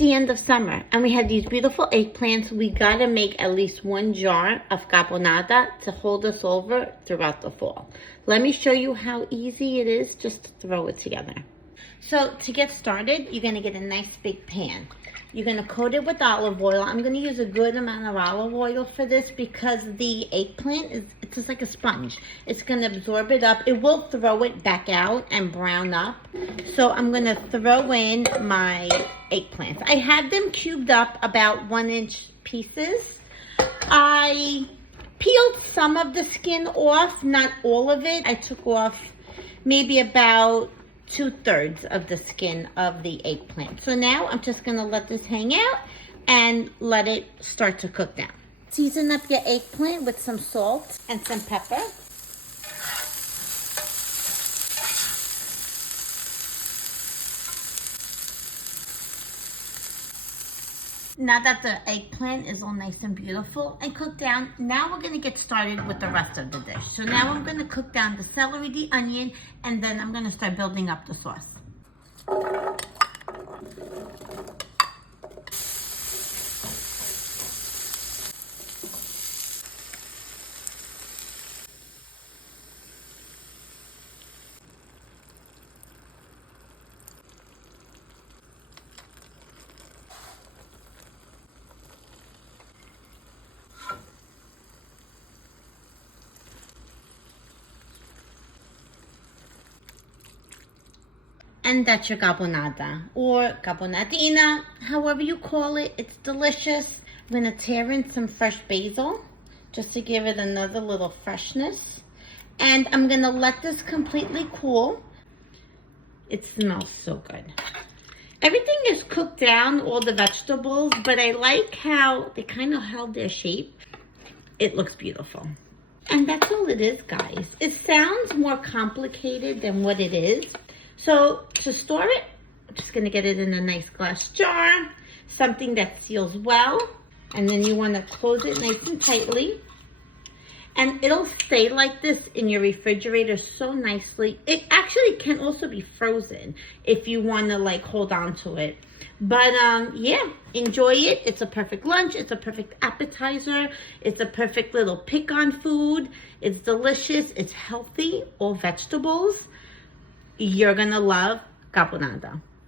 the end of summer and we have these beautiful eggplants. We gotta make at least 1 jar of caponata to hold us over throughout the fall. Let me show you how easy it is just to throw it together. So to get started, you're gonna get a nice big pan. You're gonna coat it with olive oil. I'm gonna use a good amount of olive oil for this because the eggplant it's just like a sponge. It's gonna absorb it up. It will throw it back out and brown up. So I'm gonna throw in my eggplants. I have them cubed up about 1-inch pieces. I peeled some of the skin off, not all of it. I took off maybe about 2/3 of the skin of the eggplant. So now I'm just gonna let this hang out and let it start to cook down. Season up your eggplant with some salt and some pepper. Now that the eggplant is all nice and beautiful and cooked down, now we're gonna get started with the rest of the dish. So now I'm gonna cook down the celery, the onion, and then I'm gonna start building up the sauce. And that's your caponata or caponatina, however you call it. It's delicious. I'm gonna tear in some fresh basil just to give it another little freshness. And I'm gonna let this completely cool. It smells so good. Everything is cooked down, all the vegetables, but I like how they kind of held their shape. It looks beautiful. And that's all it is, guys. It sounds more complicated than what it is. So to store it, I'm just gonna get it in a nice glass jar, something that seals well, and then you wanna close it nice and tightly. And it'll stay like this in your refrigerator so nicely. It actually can also be frozen if you wanna like hold on to it. But yeah, enjoy it. It's a perfect lunch, it's a perfect appetizer, it's a perfect little pick-on food. It's delicious, it's healthy, all vegetables. You're gonna love caponata.